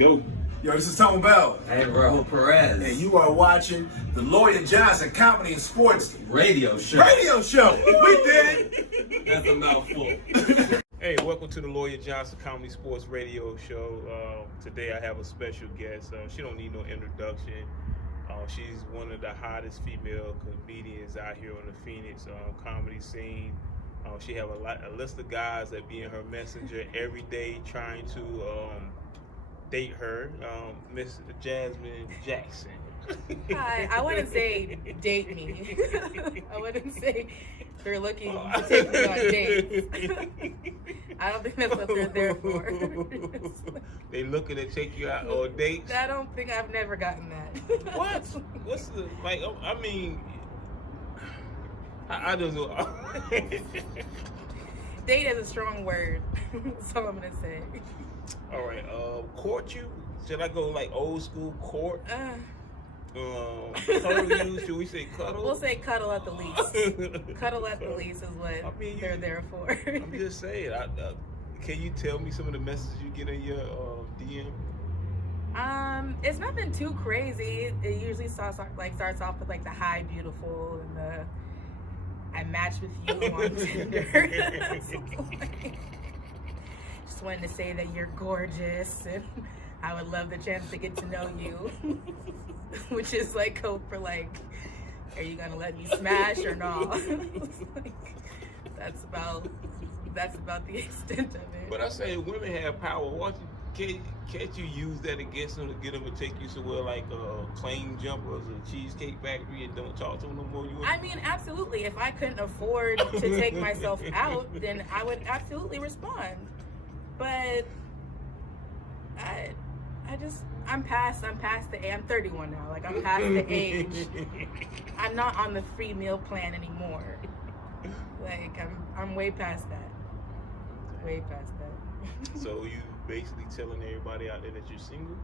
Go. Yo, this is Tone Bell. Hey, Raul Perez. And you are watching the Lawyer Johnson Comedy and Sports Radio Show. We did it. That's a mouthful. Hey, welcome to the Lawyer Johnson Comedy Sports Radio Show. Today I have a special guest. She don't need no introduction. She's one of the hottest female comedians out here on the Phoenix comedy scene. She have a list of guys that be in her messenger every day trying to date her. Miss Jasmine Jackson. Hi, I wouldn't say date me. I wouldn't say they're looking to take me on dates. I don't think that's what they're there for. They looking to take you out on dates? I don't think I've never gotten that. What? What's the, like, I mean, I don't know. Date is a strong word. That's all I'm going to say. All right, court you? Should I go like old school court? Cuddle you? Should we say cuddle? We'll say cuddle at the least. Cuddle at the least is what they're there for. I'm just saying. Can you tell me some of the messages you get in your DM? It's nothing too crazy. It usually starts off with like the hi beautiful and the I match with you on Tinder. Just wanted to say that you're gorgeous and I would love the chance to get to know you. Which is like code for like, are you gonna let me smash or not? That's about the extent of it. But I say women have power. Can't you use that against them to get them to take you somewhere like Plane Jumpers or Cheesecake Factory and don't talk to them no more? I mean, absolutely. If I couldn't afford to take myself out, then I would absolutely respond. But I'm past the age. I'm 31 now. Like, I'm past the age. I'm not on the free meal plan anymore. Like, I'm way past that. Way past that. So you basically telling everybody out there that you're single?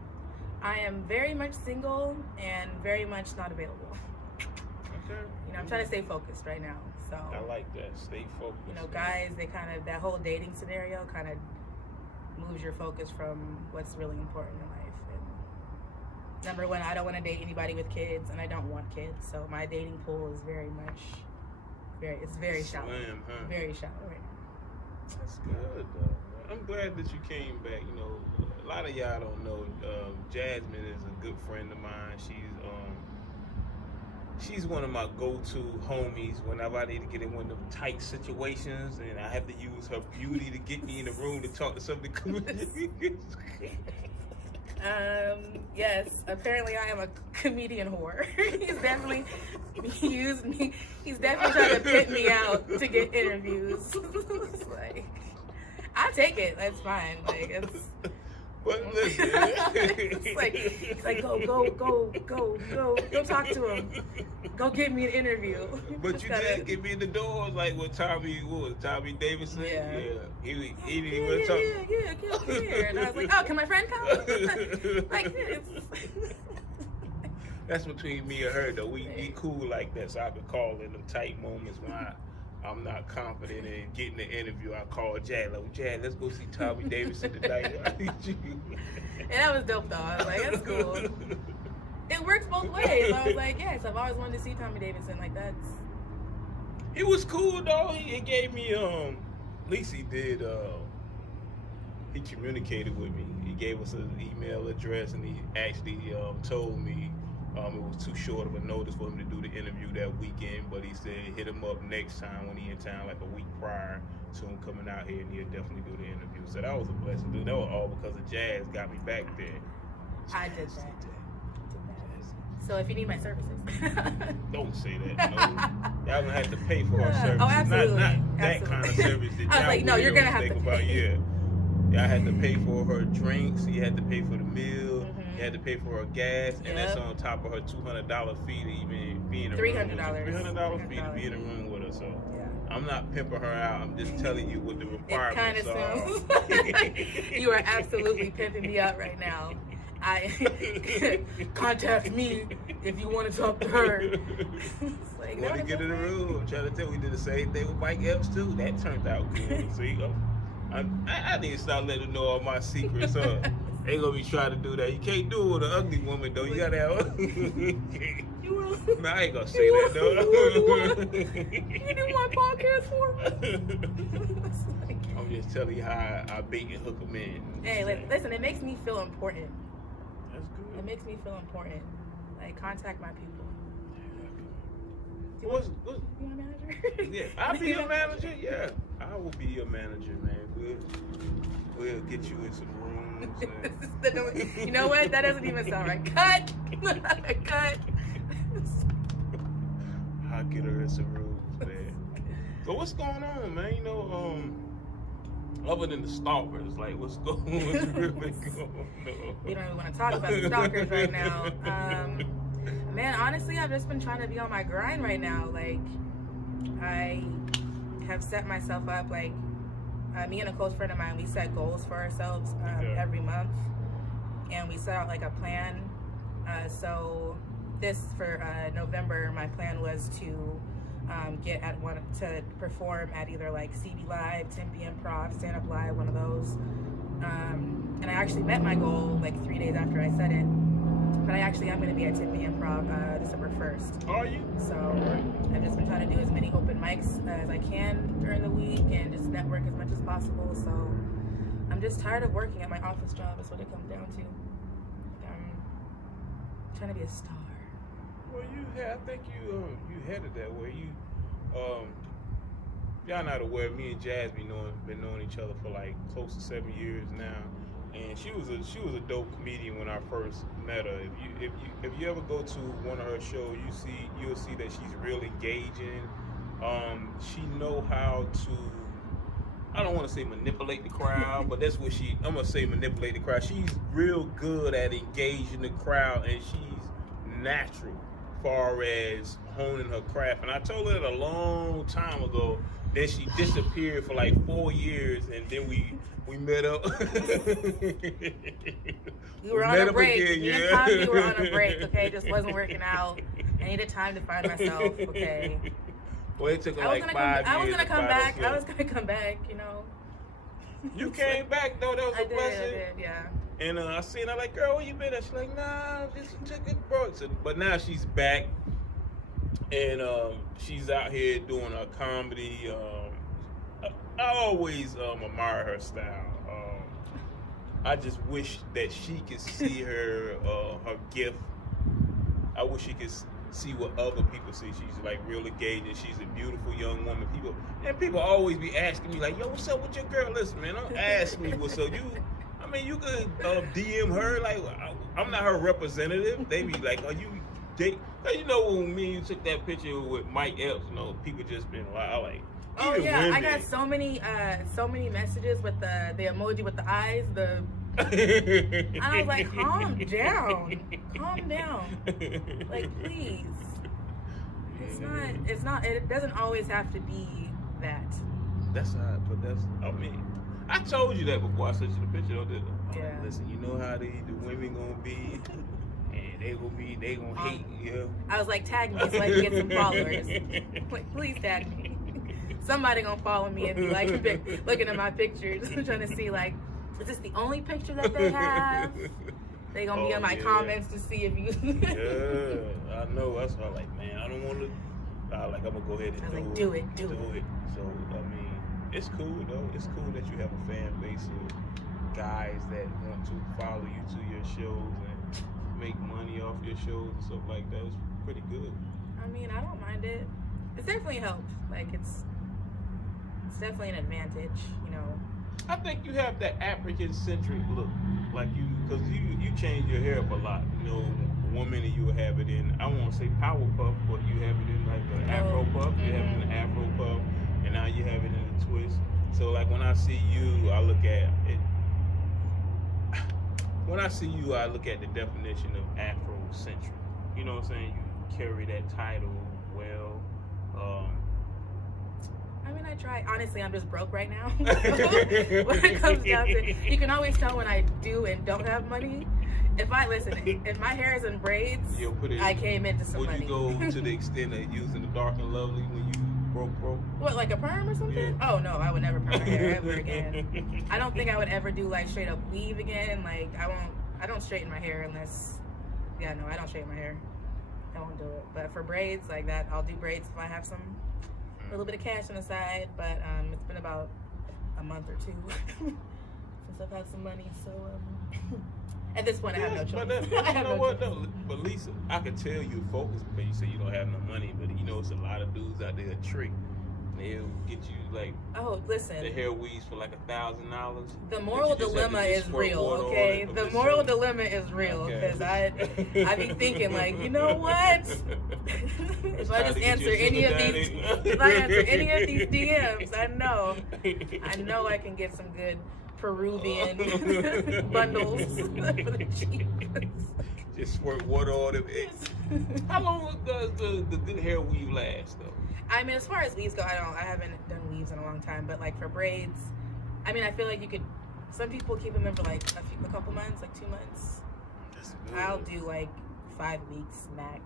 I am very much single and very much not available. Okay. You know, I'm trying to stay focused right now. So I like that. Stay focused. You know, guys, they kind of, that whole dating scenario kind of moves your focus from what's really important in life. And number one, I don't want to date anybody with kids, and I don't want kids. So my dating pool is very shallow. Slim, huh? Very shallow right now. That's good, though. I'm glad that you came back. You know, a lot of y'all don't know. Jasmine is a good friend of mine. She's one of my go-to homies whenever I need to get in one of them tight situations, and I have to use her beauty to get me in the room to talk to some of the comedians. Yes, apparently I am a comedian whore. He's definitely used me. He's definitely trying to pit me out to get interviews. It's like, I'll take it. That's fine. Like, it's. But listen, it's like go talk to him. Go get me an interview. But you did get me in the door, like with Tommy Davidson. Yeah. He didn't even talk. Yeah, get here. And I was like, oh, can my friend come? Like this. That's between me and her, though. We cool like that, so I could call in them tight moments when I'm not confident in getting the interview. I call Jad, like, Jad, let's go see Tommy Davidson tonight. And that was dope, though. I was like, that's cool. It works both ways. I was like, yes, I've always wanted to see Tommy Davidson. Like, that's. It was cool, though. He gave me, at least he did, he communicated with me. He gave us an email address, and he actually told me it was too short of a notice for him to do the interview that weekend, but he said hit him up next time when he in town, like a week prior to him coming out here, and he'll definitely do the interview. So that was a blessing, dude. That was all because of Jazz got me back there. I did that. So if you need my services. Don't say that. No. Y'all gonna have to pay for our services. Oh, absolutely. Not that kind of service that I was like, no, you're gonna have to about. Yeah. Y'all had to pay for her drinks. You had to pay for the meal. You had to pay for her gas, and that's on top of her $200 fee to even be in the room. $300 fee to be in the room with her. So I'm not pimping her out. I'm just telling you what the requirements are. It kind of sounds. You are absolutely pimping me out right now. Contact me if you want to talk to her. Like, want to get in the room. I'm trying to tell you, we did the same thing with Mike Epps too. That turned out good. See, I need to start letting them know all my secrets. They gonna be trying to do that. You can't do it with an ugly woman though. You gotta have. Nah, I ain't gonna say that though. You do my podcast for me? I'm just telling you how I bait and hook them in. Hey, listen, it makes me feel important. That's good. It makes me feel important. Like, contact my people. You What's, want a manager? yeah, I'll be your manager. Yeah, I will be your manager, man. We'll get you in some rooms. And... You know what? That doesn't even sound right. Cut. Cut. I'll get her in some rooms, man. So what's going on, man? You know, other than the stalkers, like what's really going on? We don't even want to talk about the stalkers right now. Man, honestly, I've just been trying to be on my grind right now. Like, I have set myself up, like, me and a close friend of mine, we set goals for ourselves every month. And we set out, like, a plan. So this, for November, my plan was to to perform at either, like, CB Live, 10 p.m. Prov, Stand Up Live, one of those. And I actually met my goal, like, 3 days after I said it. But I actually am going to be at 10 p.m. Prov December 1st. Are you? So I've just been trying to do as many open mics as I can during the week and just network as much as possible. So I'm just tired of working at my office job is what it comes down to. I'm trying to be a star. Well, I think you headed that way. Y'all not aware, me and Jasmine been knowing each other for like close to 7 years now. And she was a dope comedian when I first met her. If you ever go to one of her shows, you'll see that she's real engaging. She know how to, I don't want to say manipulate the crowd, but that's what I'm gonna say manipulate the crowd. She's real good at engaging the crowd, and she's natural far as honing her craft. And I told her that a long time ago. Then she disappeared for like 4 years, and then we met up. We were on a break. Me and Cosby were on a break, okay? It just wasn't working out. I needed time to find myself, okay? Well, it took her like 5 years. I was gonna come back, you know. You came back though, that was a blessing. I did, yeah. And I seen her like, girl, where you been? She's like, nah, just took a break. But now she's back. And she's out here doing a comedy. I always admire her style. I just wish that she could see her gift. I wish she could see what other people see. She's like real engaging. She's a beautiful young woman. People always be asking me like, yo, what's up with your girl? Listen, man, don't ask me what's up. You could DM her. Like, I'm not her representative. They be like, are you? You know when me and you took that picture with Mike Epps, people just been like, oh yeah, women. I got so many messages with the emoji with the eyes, I was like, calm down, like please. It's not. It doesn't always have to be that. That's not. But I told you that before I sent you the picture. Didn't I? Yeah. Listen, you know how the women gonna be. They gonna hate you. I was like, tag me so I can get some followers. Like, please tag me. Somebody gonna follow me and be like looking at my pictures, trying to see like, is this the only picture that they have? They gonna be on my comments to see if you. Yeah, I know. That's why I'm like, man, I don't want to. I'm gonna go ahead and do it. So it's cool though. It's cool that you have a fan base of guys that want to follow you to your shows and make money off your shows and stuff like that. It's pretty good. I mean, I don't mind it. It's definitely helped. Like, it's definitely an advantage, you know. I think you have that African-centric look, like because you change your hair up a lot. You know, one minute you have it in, I won't say power puff, but you have it in like an Afro puff. You have it in an Afro puff, and now you have it in a twist. So like when I see you, I look at it. When I see you, I look at the definition of Afrocentric. You know what I'm saying? You carry that title well. I mean, I try. Honestly, I'm just broke right now. When it comes down to, you can always tell when I do and don't have money. If my hair is in braids, I came into some money. Would you go to the extent of using the Dark and Lovely when you broke. What, like a perm or something? Yeah. Oh no, I would never perm my hair ever again. I don't think I would ever do like straight up weave again. Like I don't straighten my hair unless, I don't straighten my hair. I won't do it. But for braids like that, I'll do braids if I have a little bit of cash on the side. But it's been about a month or two since I've had some money. So at this point, I have no choice. But you know what though? But Lisa, I can tell you focus because you say you don't have no money. But you know, it's a lot of dudes out there trick. They'll get you like the hair weaves for like $1,000. The moral dilemma is real, okay? The moral dilemma is real because I be thinking like, you know what? If I just answer any of these, DMs, I know I can get some good Peruvian bundles for the cheapest. Just squirt water on them. How long does the good hair weave last though? I mean, as far as weaves go, I haven't done weaves in a long time, but like for braids, I mean, I feel like some people keep them in for like a couple months, like 2 months. I'll do like 5 weeks max.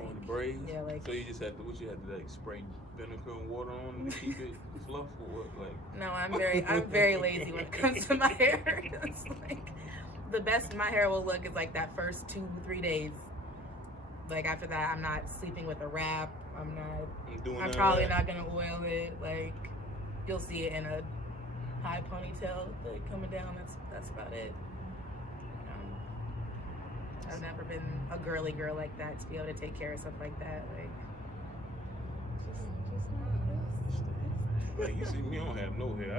On the braids? Yeah, like. So you just have to, like spray vinegar and water on to keep it fluff or what? Like. No, I'm very lazy when it comes to my hair. It's like, the best my hair will look is like that first 2-3 days. Like after that, I'm not sleeping with a wrap. I'm probably not gonna oil it. Like you'll see it in a high ponytail, like coming down. That's about it. I've never been a girly girl like that to be able to take care of stuff like that. Like you see me, I don't have no hair.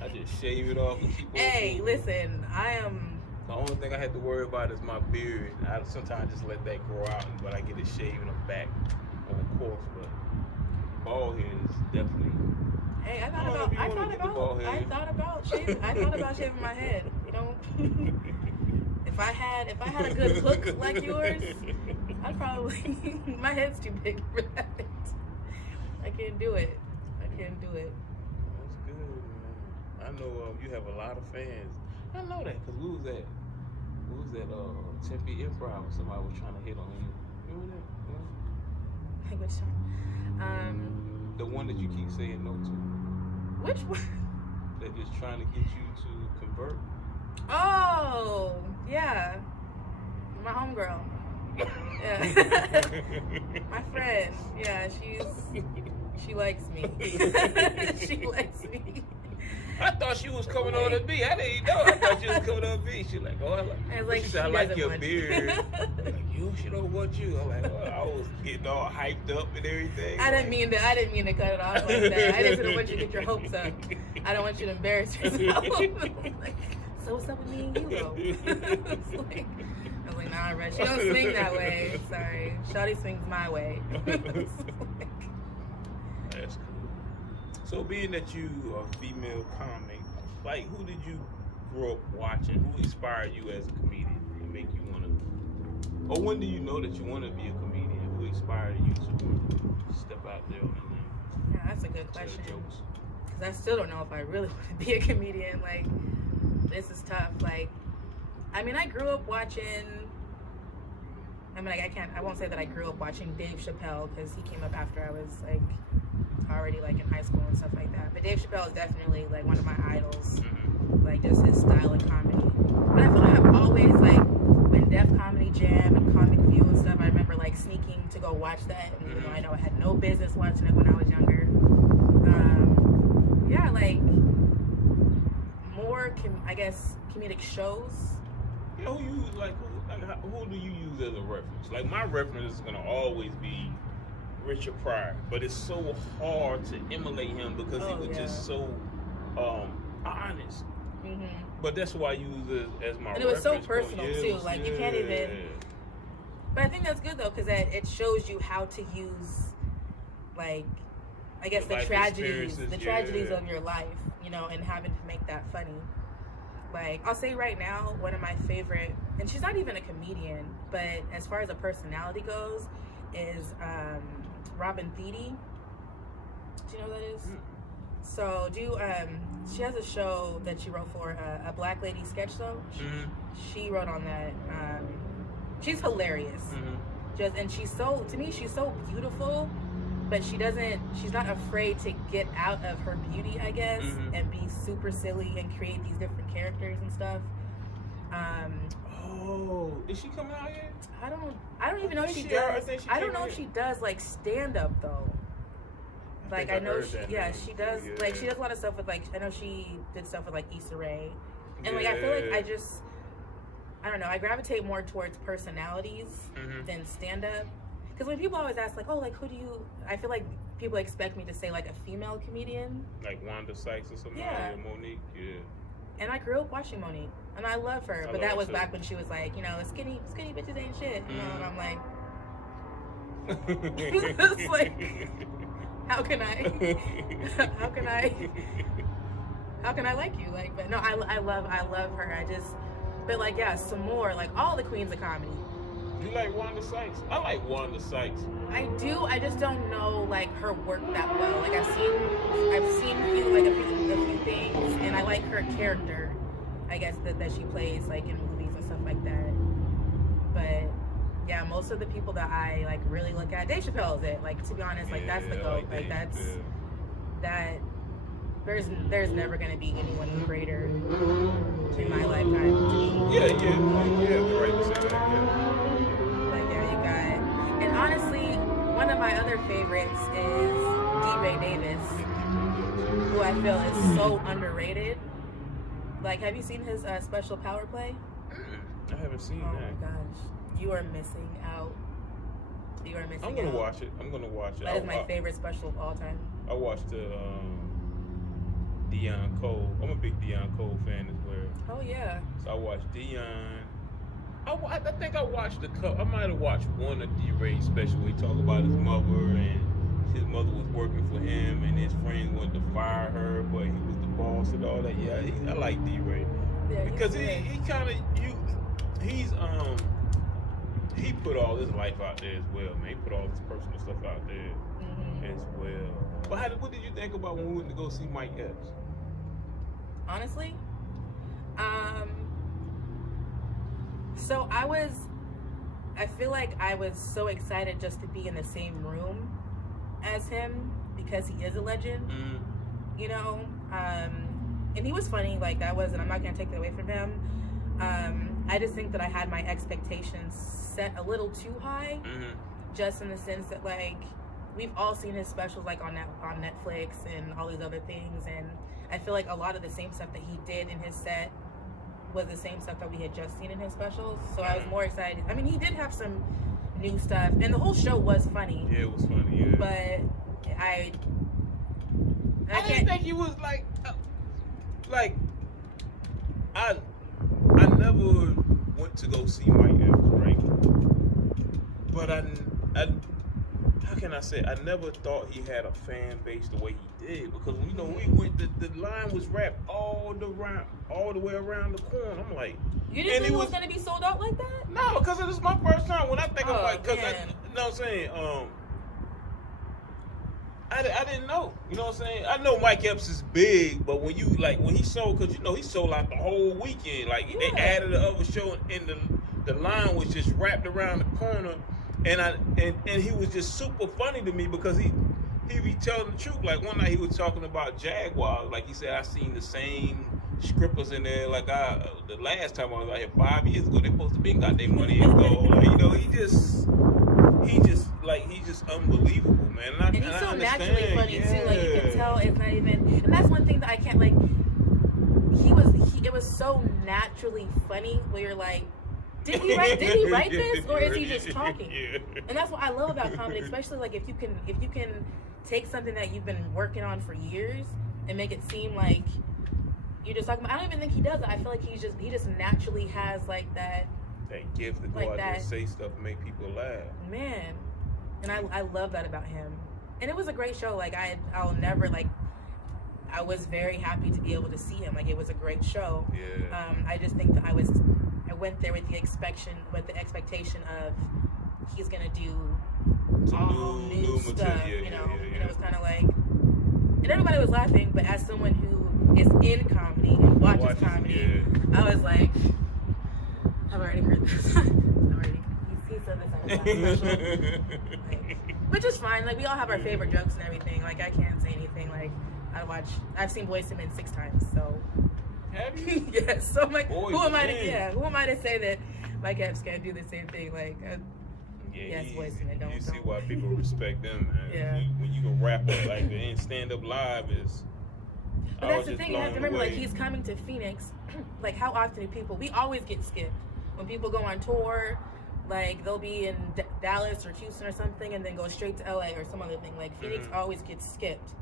I just shave it off and keep on. Hey, listen, I am. The only thing I have to worry about is my beard. I sometimes just let that grow out, but I get it shaved in the back, of course. But bald head is definitely. Hey, I thought about shaving my head. You know, if I had a good hook like yours, I'd probably. My head's too big for that. I can't do it. That's good, man. I know you have a lot of fans. I know that because we was at Tempe Improv and somebody was trying to hit on you. Remember that? Hey, which one? The one that you keep saying no to. Which one? They're just trying to get you to convert. Oh, yeah. My homegirl. Yeah. My friend. Yeah, she likes me. She likes me. I thought she was coming on to me. I didn't know. I thought she was coming on to me. She's like, oh, she said, I like your beard. Like, she don't want you. I'm like, well, I was getting all hyped up and everything. I didn't mean to cut it off like that. I just didn't want you to get your hopes up. I don't want you to embarrass yourself. Like, so what's up with me and you though? I was like, nah, Red, she don't swing that way. Sorry. Shawty swings my way. That's cool. So being that you are female comic, like who did you grow up watching? Who inspired you as a comedian and make you want to, or when do you know that you want to be a comedian? Who inspired you to step out there on the limb? Yeah, that's a good question. Because I still don't know if I really want to be a comedian. Like, this is tough. Like, I mean, I grew up watching, I won't say that I grew up watching Dave Chappelle because he came up after I was like already like in high school and stuff like that. But Dave Chappelle is definitely like one of my idols, like just his style of comedy. But I feel like I've always like when Def Comedy Jam and Comic View and stuff, I remember like sneaking to go watch that, and even though I know I had no business watching it when I was younger. Yeah, like more comedic shows. Yeah, who do you use as a reference? Like my reference is gonna always be Richard Pryor, but it's so hard to emulate him because he was just so honest. Mm-hmm. But that's why I use it as my reference. And it was so personal too. Like you can't even. But I think that's good though because it shows you how to use, like, I guess the tragedies of your life, you know, and having to make that funny. Like, I'll say right now, one of my favorite, and she's not even a comedian, but as far as a personality goes, is Robin Thede. Do you know who that is? So, she has a show that she wrote for, a Black Lady sketch show. She wrote on that. She's hilarious. And she's so beautiful, but she's not afraid to get out of her beauty, I guess, and be super silly and create these different characters and stuff. Oh, is she coming out yet? I don't even know if she does. does. I don't know if she does like stand up though. Like I know she does. Yeah. Like she does a lot of stuff with like I know she did stuff with like Issa Rae, and like I feel like I don't know. I gravitate more towards personalities than stand up. Because when people always ask like, oh, like who do you? I feel like people expect me to say like a female comedian, like Wanda Sykes or something. Yeah. Or Monique. Yeah. And I grew up watching Monique, and I love her. But that was back when she was like, you know, skinny bitches ain't shit. You know, and I'm like, it's like, how can I like you? Like, but no, I love her. But like, yeah, some more, like all the queens of comedy. You like Wanda Sykes? I like Wanda Sykes. I do. I just don't know like her work that well. Like I've seen a few things, and I like her character. I guess that she plays like in movies and stuff like that. But yeah, most of the people that I like really look at, Dave Chappelle is it. Like to be honest, like that's the GOAT. Like that's that. There's never gonna be anyone greater in my lifetime to me. Yeah, the right to say that. Yeah. And honestly, one of my other favorites is D-Ray Davis, who I feel is so underrated. Like, have you seen his special Power Play? I haven't seen that. Oh my gosh, you are missing out. I'm gonna watch it. That is my favorite special of all time. I watched the Deion Cole. I'm a big Deion Cole fan as well. Oh yeah. So I watched Deion. I think I watched I might have watched one of D-Ray's special where he talked about his mother and his mother was working for him and his friends wanted to fire her, but he was the boss and all that. Yeah, I like D-Ray. Yeah, because he kind of he put all his life out there as well, man. He put all his personal stuff out there as well. But what did you think about when we went to go see Mike Epps? Honestly, so I feel like I was so excited just to be in the same room as him because he is a legend, you know, and he was funny, like that was, and I'm not gonna take that away from him. I just think that I had my expectations set a little too high, just in the sense that like we've all seen his specials like on Netflix and all these other things, and I feel like a lot of the same stuff that he did in his set was the same stuff that we had just seen in his specials. So I was more excited. I mean, he did have some new stuff, and the whole show was funny. Yeah, it was funny. Yeah. But I didn't think he was like I never went to go see Mike Epps, right? But I how can I say, I never thought he had a fan base the way he did, because you know we went, the line was wrapped all the way around the corner. I'm like, you didn't think it was gonna be sold out like that? No, because it was my first time. When I think of like, because you know what I'm saying, I didn't know, you know what I'm saying. I know Mike Epps is big, but when he sold, because you know he sold out the whole weekend. Like they added the other show, and the line was just wrapped around the corner. And he was just super funny to me because he be telling the truth. Like one night he was talking about Jaguars. Like he said, I seen the same scrippers in there. Like the last time I was out here 5 years ago, they supposed to be got their money and go. Like, you know, he's just unbelievable, man. And he's so naturally funny too. Like you can tell it's not even. And that's one thing that I can't like. It was so naturally funny where you're like, Did he write this, or is he just talking? Yeah. And that's what I love about comedy, especially like if you can take something that you've been working on for years and make it seem like you're just talking about. I don't even think he does it. I feel like he just naturally has like that gift to go out there and say stuff and make people laugh. Man, and I love that about him. And it was a great show. Like I'll never like. I was very happy to be able to see him. Like it was a great show. Yeah. I just think that I went there with the expectation of he's gonna do all new stuff, you know. And it was kind of like, and everybody was laughing, but as someone who is in comedy and watches comedy, I was like, I've already heard this. He said this on his last special. Like, which is fine. Like we all have our favorite jokes and everything. Like I can't say anything. Like I've seen Boyz II Men 6 times. So Have you? yes. So I'm like, Boyz who am I to? II Men. Yeah, who am I to say that my caps can't do the same thing? Like. Yes, Boyz II Men, You see why people respect them, man. Yeah. When you can rap it like the in stand up live is. But that's the thing, you have to remember, like, he's coming to Phoenix. Like, how often do we always get skipped. When people go on tour, like, they'll be in Dallas or Houston or something and then go straight to LA or some other thing. Like, Phoenix always gets skipped.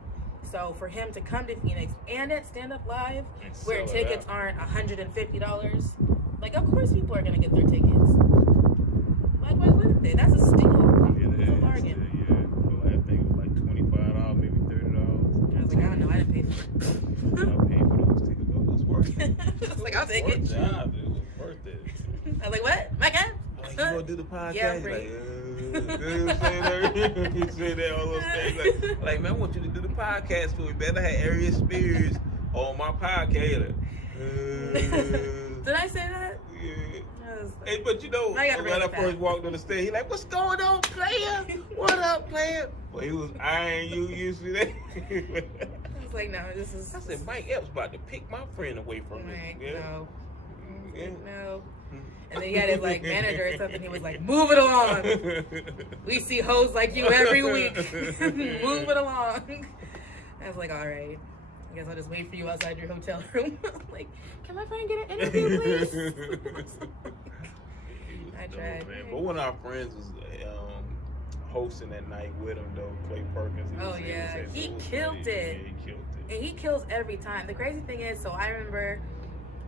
So, for him to come to Phoenix and at Stand Up Live, where tickets aren't $150, like, of course people are going to get their tickets. Like, why wouldn't they? That's a steal. It's a bargain. Yeah. I think it was like $25, maybe $30. I was like, I don't know, I didn't pay for it. I paid for those tickets, but it was worth it. I was like, I'll take it. It was worth it. I was like, what? My God? Like, you gonna do the podcast? Yeah, He's free. He said that all those things. Like, man, I want you to do the podcast for me, man. I had Ariel Spears on my podcast. Did I say that? Yeah. I was like, Hey, but you know, I gotta when I bring it first back. walked on the stage, he like, "What's going on, player? What up, player?" Well, he was eyeing you. You see that? I was like, no, this is. I said, Mike Epps about to pick my friend away from me. Like, Yeah. no. Yeah. No. And then he had his like manager or something. He was like, "Move it along. We see hoes like you every week. Move it along." I was like, "All right. I guess I'll just wait for you outside your hotel room." Like, can my friend get an interview, please? I tried. Man. But one of our friends was hosting that night with him, though. Clay Perkins. He killed it. Yeah, he killed it. And he kills every time. The crazy thing is, so I remember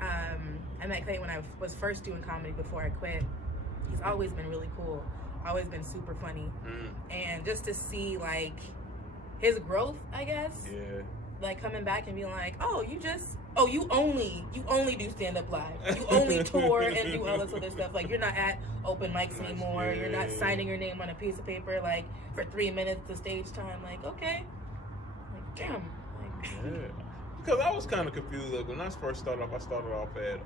I met Clay when I was first doing comedy before I quit. He's always been really cool, always been super funny. And just to see like his growth, I guess, like coming back and being like, you only do stand up live, you only tour and do all this other stuff, like you're not at open mics anymore, you're not signing your name on a piece of paper like for 3 minutes to stage time. Like, okay, like damn, like Because I was kind of confused. Like when I first started off, at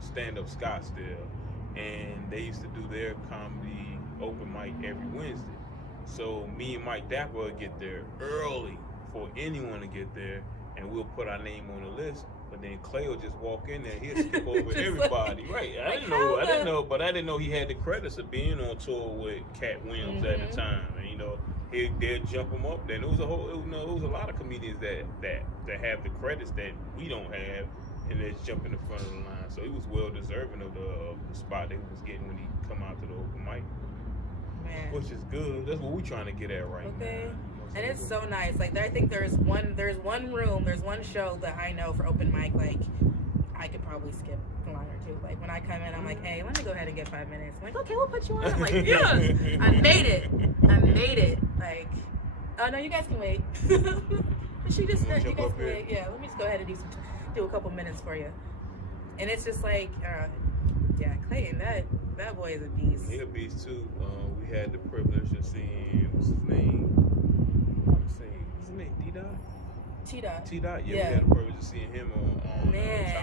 Stand Up Scottsdale, and they used to do their comedy open mic every Wednesday. So me and Mike Dapper would get there early for anyone to get there, and we'll put our name on the list. But then Clay will just walk in there, he'll skip over everybody. Right? I didn't know he had the credits of being on tour with Cat Williams at the time, and you know. They'd jump them up. Then it was a lot of comedians that have the credits that we don't have, and they jump in the front of the line. So he was well deserving of the spot that he was getting when he come out to the open mic, which is good. That's what we're trying to get at right now. And it's so nice. Like I think there's one show that I know for open mic. Like I could probably skip a line or two. Like when I come in, I'm like, hey, let me go ahead and get 5 minutes. I'm like, okay, we'll put you on. I'm like, yes, I made it. Like, oh no, you guys can wait. You guys can wait. Yeah, let me just go ahead and do a couple minutes for you. And it's just like, Clayton, that boy is a beast. He's a beast too. We had the privilege of seeing what's his name? D-Dot? T-Dot. Yeah, we had the privilege of seeing him on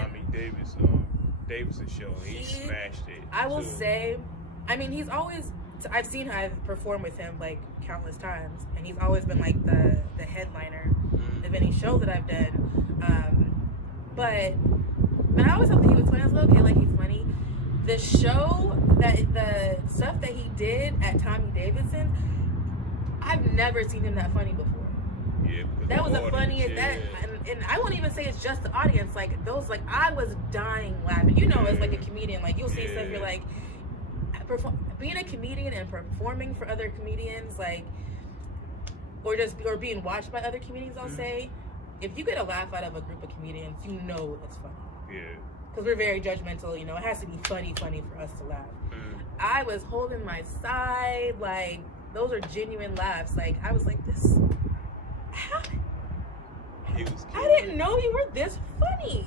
Tommy Davidson show, and he smashed it. I will say, I mean, I've performed with him like countless times, and he's always been like the headliner of any show that I've done. But I always thought that he was funny. I was like, okay, like he's funny. The stuff that he did at Tommy Davidson, I've never seen him that funny before. Yeah, that was the funniest. And I won't even say it's just the audience. Like those, like I was dying laughing. You know, as like a comedian, like you'll see stuff. You're like, being a comedian and performing for other comedians, like, or being watched by other comedians. I'll say, if you get a laugh out of a group of comedians, you know it's funny. Yeah. Because we're very judgmental. You know, it has to be funny for us to laugh. I was holding my side. Like those are genuine laughs. Like I was like this. I didn't know you were this funny.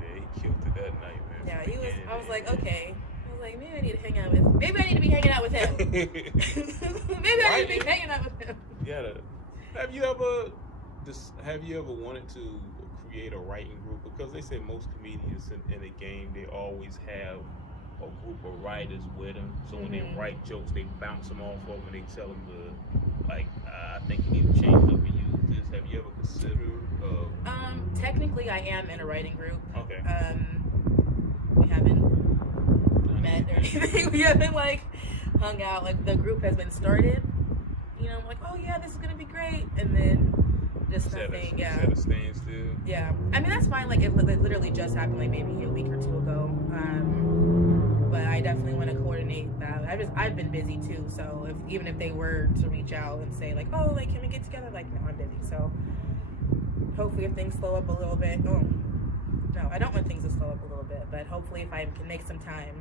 Yeah, he killed it that night, man. Yeah, he was. I was like, okay. I was like, maybe I need to hang out with him. Maybe I need to be hanging out with him. Maybe I need to be hanging out with him. Yeah. Have you ever wanted to create a writing group? Because they say most comedians in a game, they always have a group of writers with them. So when they write jokes, they bounce them off of them and they tell them to, like, I think you need to change up and use this. Have you ever considered? Technically, I am in a writing group. Okay. We haven't met or anything. We haven't like hung out. Like the group has been started. You know, I'm like, oh yeah, this is gonna be great, and then just nothing. Yeah. Set a standstill. Yeah. I mean that's fine. Like it literally just happened like maybe a week or two ago. But I definitely want to coordinate that. I've been busy too. So even if they were to reach out and say like, oh, like can we get together? Like no, I'm busy. So hopefully if things slow up a little bit. Oh no, I don't want things to slow up a little bit. But hopefully if I can make some time,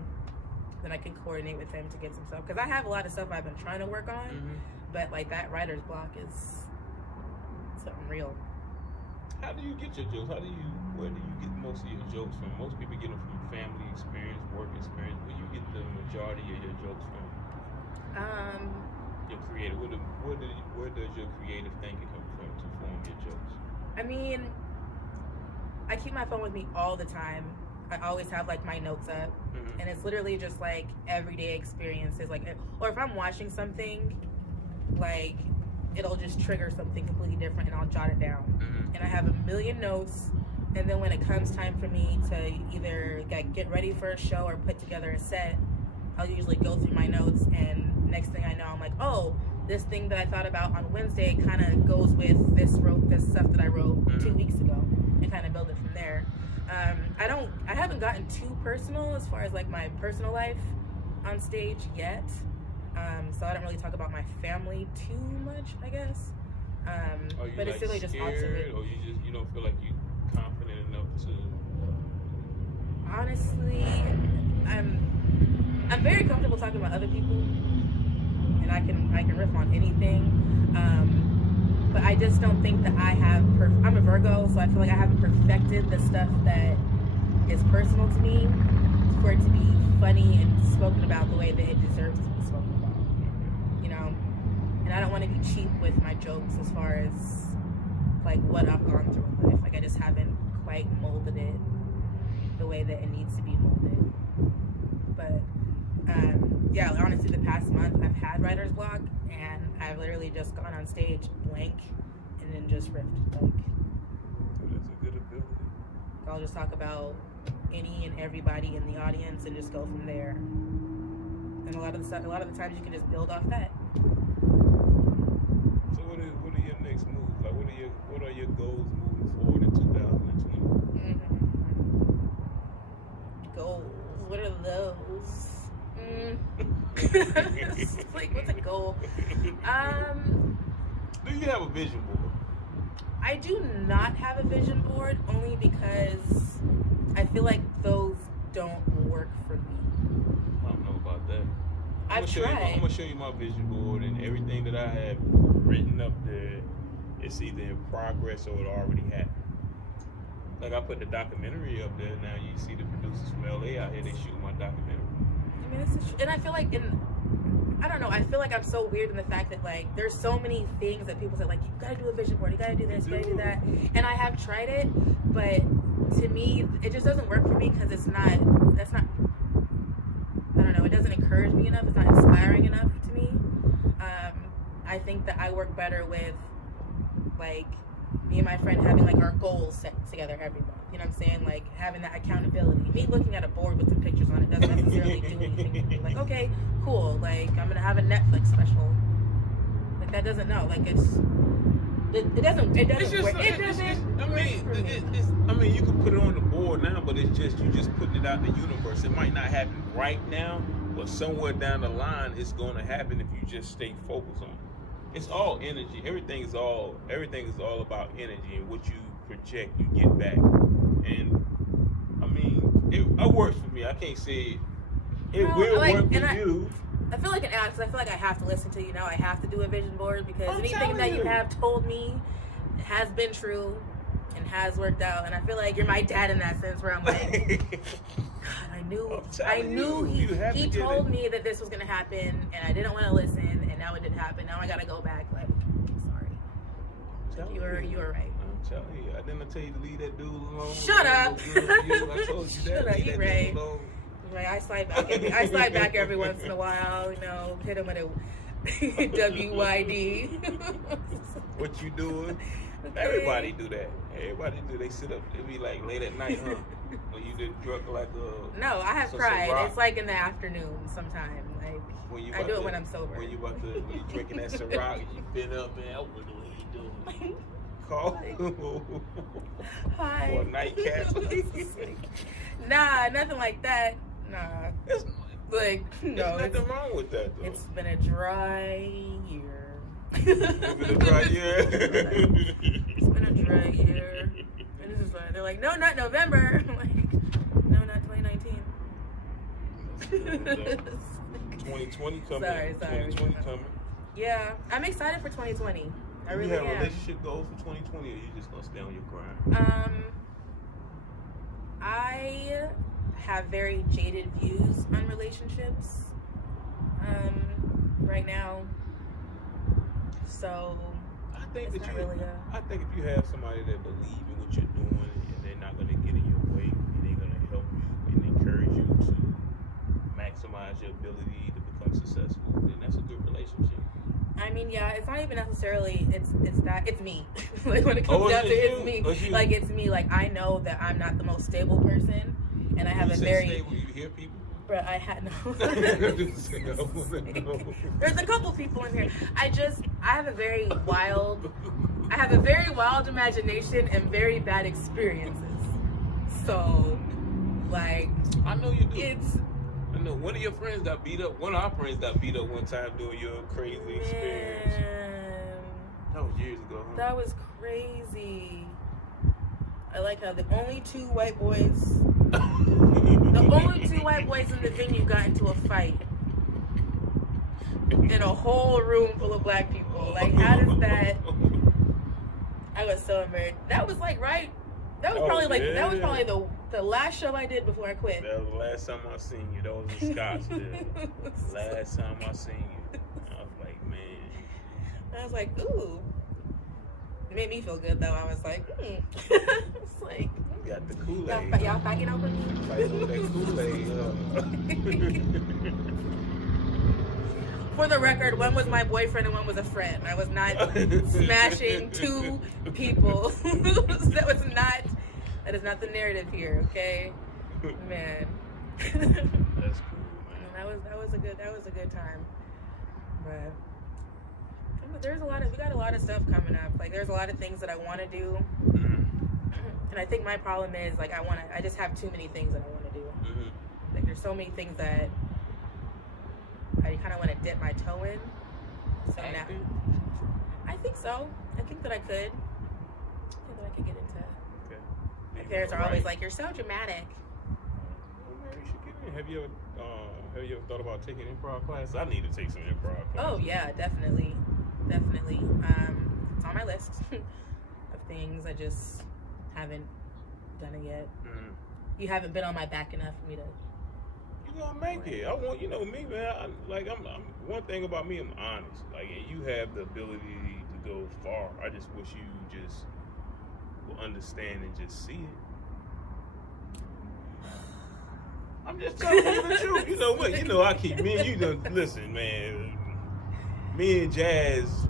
then I can coordinate with him to get some stuff. Because I have a lot of stuff I've been trying to work on. But like that writer's block is something real. How do you get your jokes? Where do you get most of your jokes from? Most people get them from family experience, work experience. Where you get the majority of your jokes from? Your creative. Where does your creative thinking come from to form your jokes? I mean, I keep my phone with me all the time. I always have like my notes up, and it's literally just like everyday experiences. Like, or if I'm watching something, like it'll just trigger something completely different, and I'll jot it down. And I have a million notes. And then when it comes time for me to either get ready for a show or put together a set, I'll usually go through my notes, and next thing I know, I'm like, oh, this thing that I thought about on Wednesday kind of goes with this stuff that I wrote 2 weeks ago, and kind of build it from there. I haven't gotten too personal as far as like my personal life on stage yet. So I don't really talk about my family too much, I guess. But it's really just observation. Or you don't feel like you confident enough to? Honestly, I'm very comfortable talking about other people, and I can riff on anything. But I just don't think that I have. I'm a Virgo, so I feel like I haven't perfected the stuff that is personal to me for it to be funny and spoken about the way that it deserves to be spoken about. You know, and I don't want to be cheap with my jokes as far as like what I've gone through in life. Like I just haven't quite molded it the way that it needs to be molded. But yeah, honestly, the past month I've had writer's block, and I've literally just gone on stage blank and then just riffed. Like That's a good ability. I'll just talk about any and everybody in the audience and just go from there. And a lot of the times you can just build off that. So what are your next moves? Like what are your goals moving forward in 2020? Goals. What are those? Like what's a goal? Do you have a vision board? I do not have a vision board, only because I feel like those don't work for me. I don't know about that. I've tried. I'm gonna show you my vision board, and everything that I have written up there, it's either in progress or it already happened. Like I put the documentary up there. Now you see the producers from LA out here. They shoot my documentary. I mean, and I feel like I don't know. I feel like I'm so weird in the fact that like there's so many things that people say like you gotta do a vision board, you gotta do this, you gotta do that, and I have tried it, but to me it just doesn't work for me because that's not. I don't know. It doesn't encourage me enough. It's not inspiring enough to me. I think that I work better with like me and my friend having like our goals set together every month. You know what I'm saying? Like having that accountability. Me looking at a board with some pictures on it doesn't necessarily do anything to me. Like, okay, cool. Like I'm gonna have a Netflix special. Like that doesn't it doesn't work. I mean, you can put it on the board now, but it's just you just putting it out in the universe. It might not happen right now, but somewhere down the line, it's going to happen if you just stay focused on it. It's all energy. Everything is all about energy, and what you project, you get back. And I mean, it works for me. I can't say it will work for you. I feel like an ass. I feel like I have to listen to you now. I have to do a vision board because anything that you have told me has been true and has worked out. And I feel like you're my dad in that sense, where I'm like, God, I knew he told me that this was gonna happen, and I didn't want to listen, and now it did happen. Now I gotta go back. Like, sorry. You were right. I'm telling you, I didn't tell you to leave that dude alone. Shut up. I told you that. Shut up. You're right. Right, I slide back every once in a while, you know, hit him with a WYD. What you doing? Okay. Everybody do that. Everybody do. They sit up. They be like late at night, huh? When you did drunk like a. No, I have some cried. Ciroc. It's like in the afternoon sometime. Like I do it when I'm sober. When you drinking that Ciroc and you been up, man, I wonder what he doing. Call Hi. for a nightcap. Nah, nothing like that. Nah. There's No. nothing wrong with that, though. It's been a dry year. It's been a dry year. It's been a dry year. And this is why they're like, no, not November. I'm like, no, not 2019. 2020 coming. Sorry. 2020 coming. Yeah, I'm excited for 2020. I really You have am. relationship goals for 2020, or you just gonna stay on your grind? I have very jaded views on relationships right now. So I think it's that not really I think if you have somebody that believes in what you're doing and they're not gonna get in your way and they're gonna help you and encourage you to maximize your ability to become successful, then that's a good relationship. I mean, yeah, it's not even necessarily it's me. Like when it comes down to it's me. Like it's me. Like I know that I'm not the most stable person, and I have a very. Stable, you hear people. But I had no. There's a couple people in here. I have a very wild imagination and very bad experiences. So, like. I know you do. It's. I know one of your friends got beat up. One of our friends got beat up one time doing your crazy experience. Man, That was years ago, huh? that was crazy. I like how the only two white boys in the venue got into a fight in a whole room full of black people. Like, how does that? I was so embarrassed. That was like right. That was probably the last show I did before I quit. That was the last time I seen you. That was in Scottsdale. Last time I seen you. I was like, man. I was like, ooh. It made me feel good though. I was like, It's like, You got the Kool-Aid. y'all fighting over me? Fighting over that Kool-Aid. For the record, one was my boyfriend and one was a friend. I was not smashing two people. That is not the narrative here, okay? Man. That's cool, man. That was a good time. But we got a lot of stuff coming up. Like there's a lot of things that I want to do. And I think my problem is like I just have too many things that I want to do. Like there's so many things that I kind of want to dip my toe in. So now, I think so. I think that I could. Get into. Okay. My parents are always like, "You're so dramatic." Well, man, you should get in. Have you ever thought about taking improv class? I need to take some improv class. Oh yeah, definitely. It's on my list of things. I just haven't done it yet. You haven't been on my back enough for me to. You gonna make it. I want me, man. I'm one thing about me. I'm honest. Like, and you have the ability to go far. I just wish you just will understand and just see it. I'm just telling you the truth. You know what? You know I keep me and you done listen, man. Me and Jazz,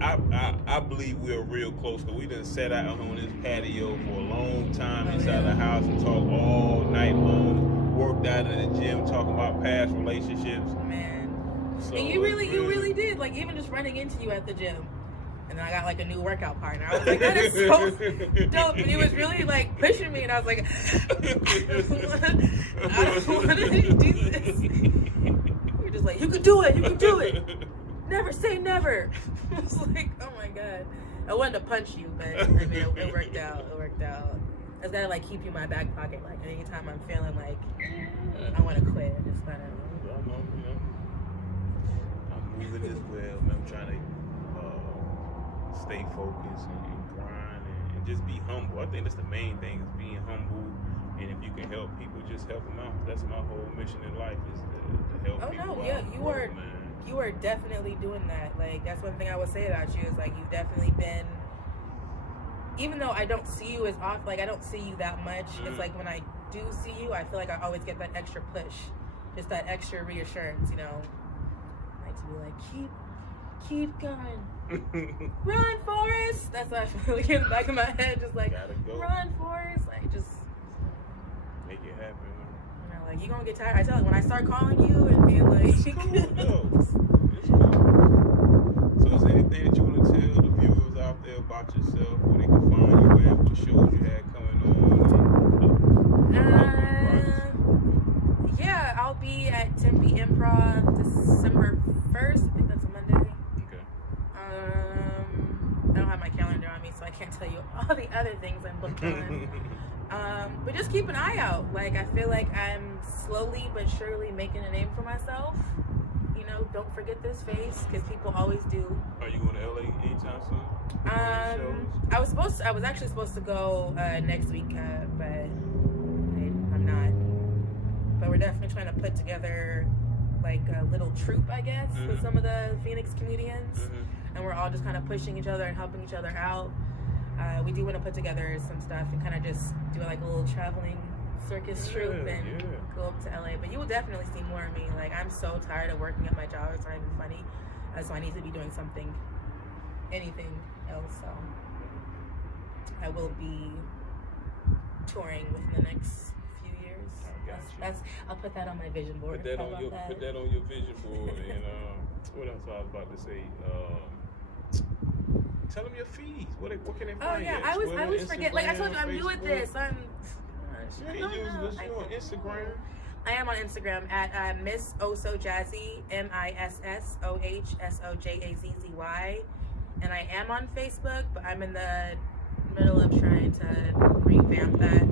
I believe we're real close. Cause we done sat out on this patio for a long time inside the house and talked all night long. Worked out in the gym talking about past relationships. Man, So and you really did. Like even just running into you at the gym, and then I got like a new workout partner. I was like, that is so dope. And he was really like pushing me, and I was like, I don't want to do this. You're just like, you can do it. Never say never. I was like, oh my god. I wanted to punch you, but I mean, it worked out. I just gotta like keep you in my back pocket. Like anytime I'm feeling like I want to quit, I just gotta. I'm moving as well. Man. I'm trying to stay focused and grind and just be humble. I think that's the main thing is being humble. And if you can help people, just help them out. That's my whole mission in life is to help people out. Yeah, you are definitely doing that. Like that's one thing I would say about you is like you've definitely been. Even though I don't see you as often, like I don't see you that much. It's like when I do see you, I feel like I always get that extra push, just that extra reassurance, you know. Like to be like, keep going. Run, Forrest! That's what I feel like in the back of my head, just like, run, Forrest! Like, just make it happen. You know, like, you gonna get tired. I tell you, when I start calling you and being like... It's cool, though. It's cool. So is there anything that you want to tell the viewers out there about yourself, where they can find you at, what shows you had coming on? Yeah, I'll be at Tempe Improv December 1st. I think that's a Monday. Okay. I don't have my calendar on me, so I can't tell you all the other things I'm booked on. But just keep an eye out. Like, I feel like I'm slowly but surely making a name for myself. You know, don't forget this face, because people always do. Are you going to LA anytime soon? I was actually supposed to go next week, but I'm not. But we're definitely trying to put together like a little troupe, I guess, with some of the Phoenix comedians, and we're all just kind of pushing each other and helping each other out. We do want to put together some stuff and kind of just do like a little traveling circus troupe and go up to LA. But you will definitely see more of me. Like, I'm so tired of working at my job. It's not even funny. So I need to be doing anything else. So I will be touring within the next few years. I'll put that on my vision board. Put that on your vision board. And what else I was about to say? Tell them your fees. What can they find? Oh yeah, I always forget. Like I told you, I'm new at this. You on Instagram? I am on Instagram at Miss Oso Jazzy, MISSOHSOJAZZY, and I am on Facebook, but I'm in the middle of trying to revamp that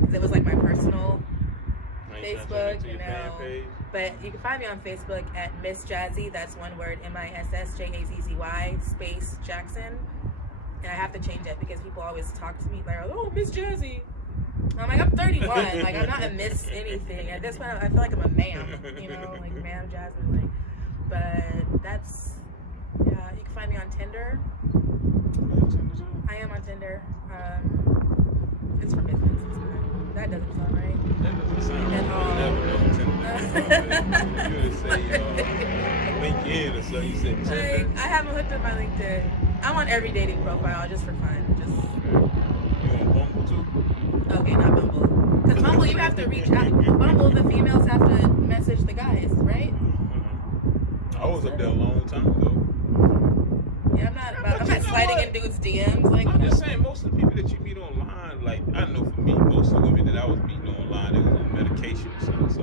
because it was like my personal Facebook, you know. But you can find me on Facebook at Miss Jazzy. That's one word, MISSJAZZY space Jackson. And I have to change it because people always talk to me like, "Oh, Miss Jazzy." I'm like, I'm 31. Like, I'm not a Miss anything. At this point, I feel like I'm a ma'am. You know, like ma'am Jasmine. Like, but that's you can find me on Tinder. I am on Tinder. It's for business. That doesn't sound right. That doesn't sound right. Never you say LinkedIn or so. You said Tinder. Like, I haven't hooked up my LinkedIn. I'm on every dating profile just for fun. You on Bumble too? Okay, not Bumble. Because Bumble, you have to reach out. Bumble, the females have to message the guys, right? I was up there a long time ago. Yeah, I'm not sliding in dudes' DMs. Like, I'm just saying, most of the people that you meet online, like, I know for me, most of the women that I was meeting online, it was on medication or something. So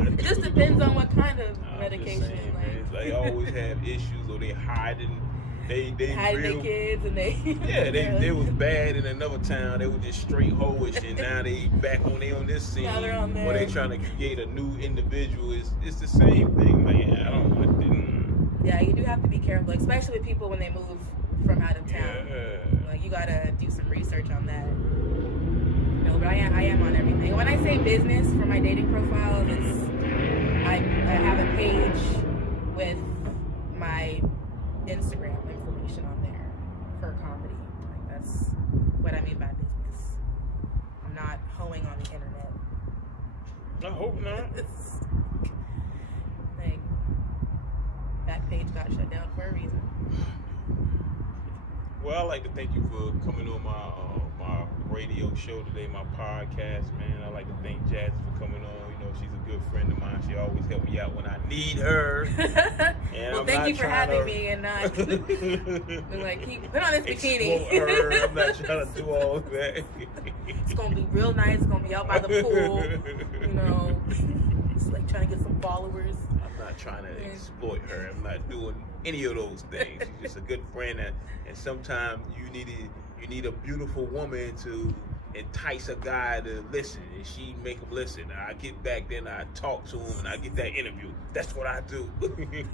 it just depends on what kind of medication. Saying, like, they always have issues, or they hiding. They hiding their kids, and they was bad in another town. They were just straight hoish, and now they back on this scene. Now they're on there. Or they trying to create a new individual. It's the same thing. Like, I don't want. Yeah, you do have to be careful, especially with people when they move from out of town. Yeah. Like, you gotta do some research on that. No, but I am on everything. When I say business for my dating profile, I have a page with my Instagram information on there for comedy. Like, that's what I mean by business. I'm not hoeing on the internet. I hope not. Like, that page got shut down for a reason. Well, I'd like to thank you for coming on my radio show today, my podcast, man. I'd like to thank Jazzy for coming on. You know, she's a good friend of mine. She always helps me out when I need her. And well, thank you for having me and not like put on this bikini. Her. I'm not trying to do all that. It's gonna be real nice. It's gonna be out by the pool. You know, it's like trying to get some followers. I'm not trying to exploit her. I'm not doing any of those things. She's just a good friend, and sometimes you need a beautiful woman to entice a guy to listen, and she make him listen. I get back, then I talk to him, and I get that interview. That's what I do. Okay.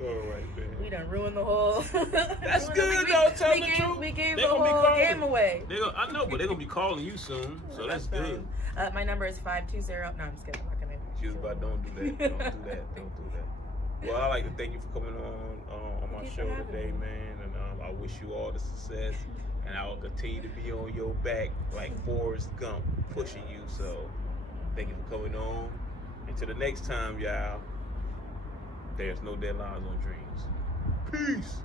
All right, man. We done ruined the whole. That's good though. Tell the truth. We gave the whole game away. I know, but they're gonna be calling you soon, so that's good. My number is 520. No, I'm just kidding. I'm not gonna. She was about, don't do that. Don't do that. Don't do that. Well, I'd like to thank you for coming on my show today, man, and I wish you all the success and I will continue to be on your back like Forrest Gump, pushing you. So, thank you for coming on. Until the next time, y'all, there's no deadlines on dreams. Peace.